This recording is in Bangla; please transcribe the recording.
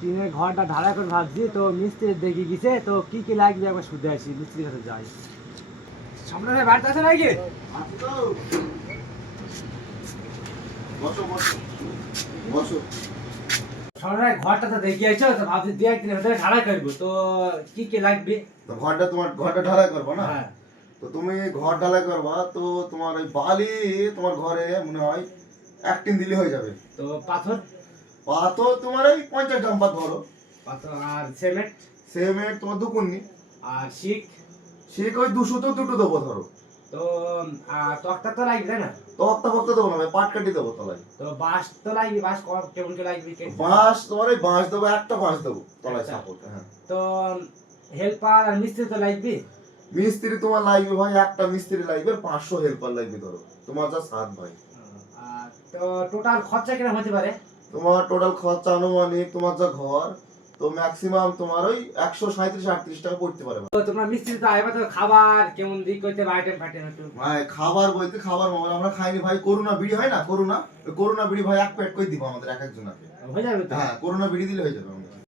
টিনের ঘরটা ঢালাই করে ভাবছি, তো মিস্ত্রি দেখে গেছে, তো কি কি লাগবে একবার শুধু আসি, মিস্ত্রির কাছে যাই। সামনে বাড়িতে আছে নাকি? বসো বসো বসো। সামনে ঘরটা তো দেখে আইছো, তো ভাবছি দু একদিনের ভিতরে ঢালাই করবো, তো কি কি লাগবে? তো ঘরটা ঢালাই করবা না? হ্যাঁ। তো তুমি ঘর ঢালাই করবা, তো তোমার ওই বালি তোমার ঘরে মনে হয় 1 টিন দিলে হয়ে যাবে। তো পাথর? পাথর তোমার ওই 50 গ্রাম পাত ধরো। পাথর আর সিমেন্ট? সিমেন্ট তোমার 2 কুন্নি। আর শিক? শিক ওই 200 তো 2টো দেবো ধরো। তো তক্তা তো লাগবে তাই না? তক্তা ফক্তা দেবো না ভাই, পাট কাটি দেবো তলায়। তো বাঁশ তো লাগবে, বাঁশ কেমন কি লাগবে? বাঁশ তোমার ওই বাঁশ দেবো, একটা বাঁশ দেবো তলায় আচ্ছা। সাপোর্ট। হ্যাঁ। তো হেল্পার আর মিস্ত্রি তো লাগবে? মিস্ত্রি তোমার লাগবে ভাই, একটা মিস্ত্রি লাগবে, 500 হেল্পার লাগবে ধরো, তোমার যা 7 ভাই। আর তো টোটাল খরচা কিরকম হতে পারে? তোমার টোটাল খরচা আনুমানিক তোমার যা ঘর, তো ম্যাক্সিমাম তোমার ওই 137-38 টাকা পড়তে পারে ভাই। তো তোমরা মিস্ত্রি তো আইবা, তো খাবার কেমন দিক করতে হবে, আইটেম ফাইটেম একটু? ভাই খাবার বলতে খাবার মামার আমরা খাইনি ভাই, করোনা বিড়ি হয় না, করোনা, ওই করোনা বিড়ি ভাই 1 প্যাকেট করে দিব আমাদের এক একজনকে। হয়ে যাবে তো? হ্যাঁ, করোনা বিড়ি দিলে হয়ে যাবে আমাদের।